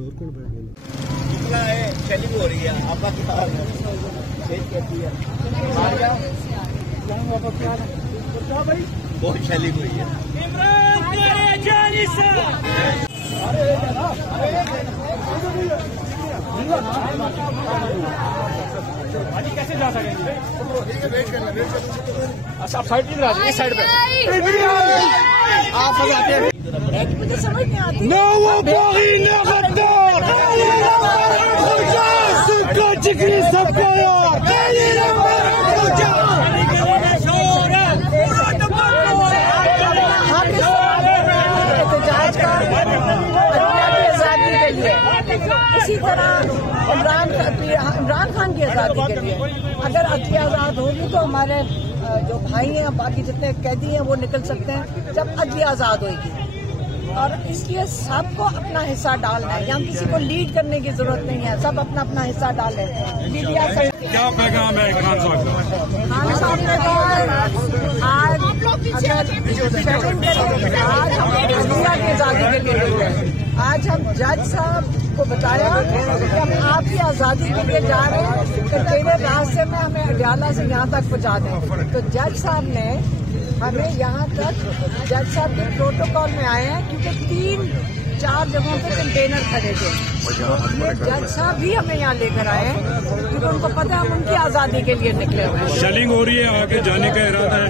और कौन बैठ गया? कितना है शेलिंग हो रही है आपका क्या हाल है? कैसी है? भाई बहुत शेलिंग हुई है। कैसे जा सकेंगे? अच्छा आप साइड इधर आ जाइए, इस साइड पे आप सब आते हैं। मुझे समझ नहीं आती। No वो बोगी न गद्दार, सबका जिक्र सबका यार। इसी तरह इमरान खान की आज़ादी के लिए अगर अदली आज़ाद होगी तो हमारे जो भाई हैं बाकी जितने कैदी हैं वो निकल सकते हैं जब अदली आज़ाद होगी। और इसलिए सबको अपना हिस्सा डालना है, यहाँ किसी को लीड करने की जरूरत नहीं है, सब अपना अपना हिस्सा डालें। मीडिया से क्या पैगाम है खान साहब का? खान साहब ने कहा आज अगर आज हम इंडिया की आज़ादी के लिए नहीं है। आज हम जज साहब को बताया कि हम आपकी आज़ादी के लिए जा रहे हैं, तो तेरे रास्ते में हमें अडियाला से यहाँ तक पहुँचा दें। तो जज साहब ने हमें यहाँ तक जज साहब के प्रोटोकॉल में आए हैं क्योंकि 3-4 जगहों पे कंटेनर खड़े थे। तो ये जज साहब भी हमें यहाँ लेकर आए हैं क्योंकि उनको पता है हम उनकी आज़ादी के लिए निकले हुए हैं। शेलिंग हो रही है, आगे जाने का इरादा है?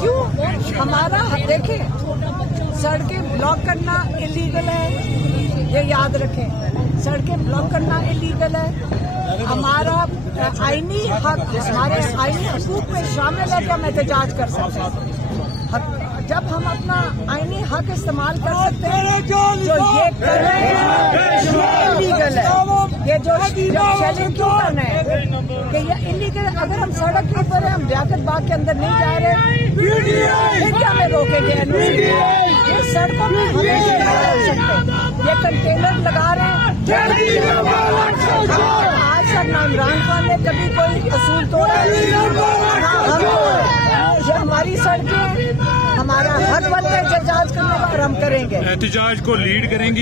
क्यों? हमारा देखें, सड़कें ब्लॉक करना इलीगल है, ये याद रखें। सड़कें ब्लॉक करना इलीगल है। हमारा आईनी हक, हमारे आईनी हकूक में शामिल है कि हम एहतजाज कर सकते हैं। जब हम अपना आईनी हक इस्तेमाल कर सकते हैं, जो ये कर रहे हैं ये इलीगल है। ये जो शेलिंग क्यों करना है कि ये इलीगल। अगर हम सड़क के ऊपर है, हम लियाकत बाग के अंदर नहीं जा रहे, फिर क्या हमें रोकेंगे? ये सड़कों में हमें नहीं कर सकते, ये कंटेनर लगा रहे हैं। आज तक ना इमरान खान ने कभी कोई असूल तोड़ा नहीं, हम ये हमारी सड़कें, हमारा हक बनता है एहतजाज करने का और हम करेंगे। एहतजाज को लीड करेंगी।